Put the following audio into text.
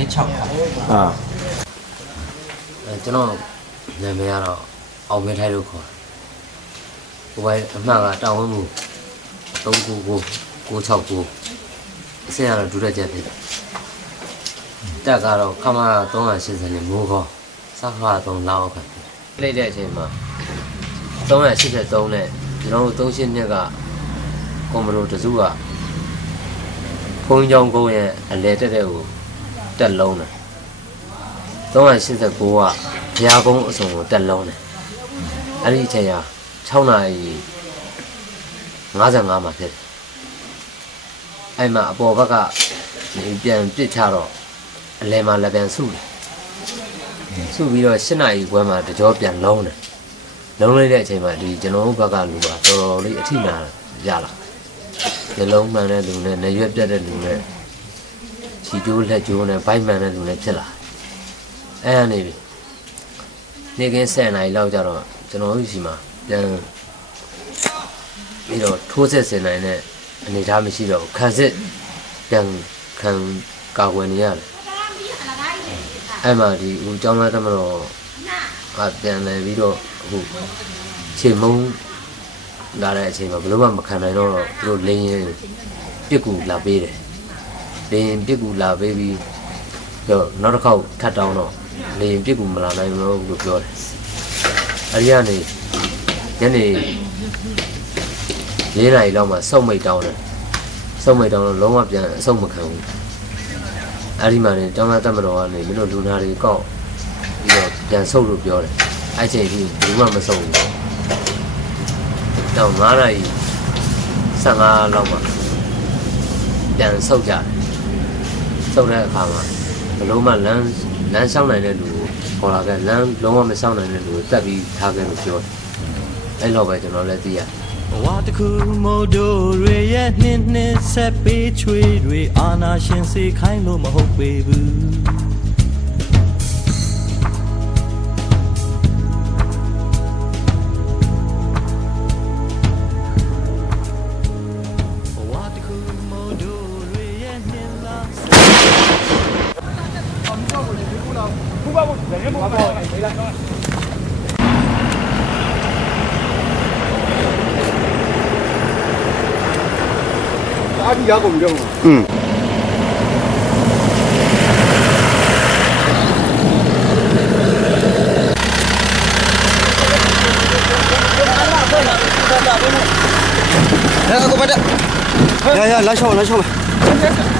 နှစ်6ပါအာအဲကျွန်တော်နာမည်ကတော့အောင်မင်းထိုက်လို့ခေါ်တယ်။ကိုယ်ပိုင်အမှတ်ကတာဝန်မှု399 669အစင်ကတော့ဒုရက်ချက်ဖြစ်တယ်။တက်ကတော့ခမရ380နဲ့မိုးကောစခါ3လောက်ခန့်ဖြစ်တယ်။လိုက်တဲ့အချိန်မှာ383နဲ့ကျွန်တော်တို့38နှစ်ကကွန်မရိုတစုကဘုံကြောင်ကုန်းရဲ့အလဲတက်တဲ့ကို တက်လုံးတယ်389ကဘုရားကုန်းအစုံကိုတက်လုံးတယ်အဲ့ဒီအချိန်က6နာရီ55မှာဖြစ်တယ်အဲ့မှာအပေါ်ဘက်ကပြန်ပစ်ချတော့အလဲမှာလည်းပြန်စုတယ်စုပြီးတော့7နာရီခွဲမှာတကြောပြန်လုံးတယ်လုံးလိုက်တဲ့အချိန်မှာဒီကျွန်တော်တို့ဘက်ကလူကတော်တော်လေးအထိနာရလာဇလုံးမှန်တဲ့လူနဲ့နေရွက်ပြတ်တဲ့လူနဲ့ ချီကျိုးလက်ကျိုးနဲ့ဗိုက်မှန်တဲ့လူနဲ့ဖြစ်လာတယ်အဲ့ဒါနေပြီနေကင်း10နာရီလောက်ကျတော့ကျွန်တော်တို့ရှိမှာပြန်ပြီးတော့ထိုးဆက်စင်နိုင်တဲ့အနေအထားမရှိတော့ဘူးခံစစ်ပြန်ခံကာကွယ်နေရတယ်အဲ့မှာဒီဟိုကျောင်းသားသမတော်ကပြန်လဲပြီးတော့ဟိုခြေမုံလာတဲ့အချိန်မှာဘလို့မှမခံနိုင်တော့သူတို့လင်းရင်ပြစ်ကူလာပေးတယ် လင်းပြစ်ကူလာပေးပြီးတော့နောက်တစ်ခေါက်ထပ်တောင်းတော့လင်းပြစ်ကူမလာနိုင်ဘူးလို့ပြောတယ်အဲဒီကနေညနေ၄နာရီလောက်မှစုံမိတ်တောင်းတယ်စုံမိတ်တောင်းတော့လုံးဝပြန်အဆုတ်မခံဘူးအဲဒီမှာနေကျောင်းသားတက်မတော်ကနေမင်းတို့လူနာတွေကောက်ပြီးတော့ပြန်ဆုတ်လို့ပြောတယ်အဲ့ချိန်ကြီးဘူးမှမဆုတ်ဘူးတော့9နာရီ15လောက်မှပြန်ဆုတ်ကြတယ် ဆုတ်တဲ့အခါမှာဘလုံးမှလမ်းလမ်းလျှောက်နိုင်တဲ့လူကိုခေါ်လာခဲ့လမ်းလုံးဝမလျှောက်နိုင်တဲ့လူကိုတက်ပြီးထားခဲ့လို့ပြောတယ်အဲ့လိုပဲကျွန်တော်လည်းသိရတယ်ဘဝတစ်ခုမို့တို့တွေရဲ့နှင်းနှင်းဆက်ပေးချွေတွေအာနာရှင်စေခိုင်းလို့မဟုတ်ပေဘူးဘ 阿也够用。嗯。来来来，来，来敲吧。来来来来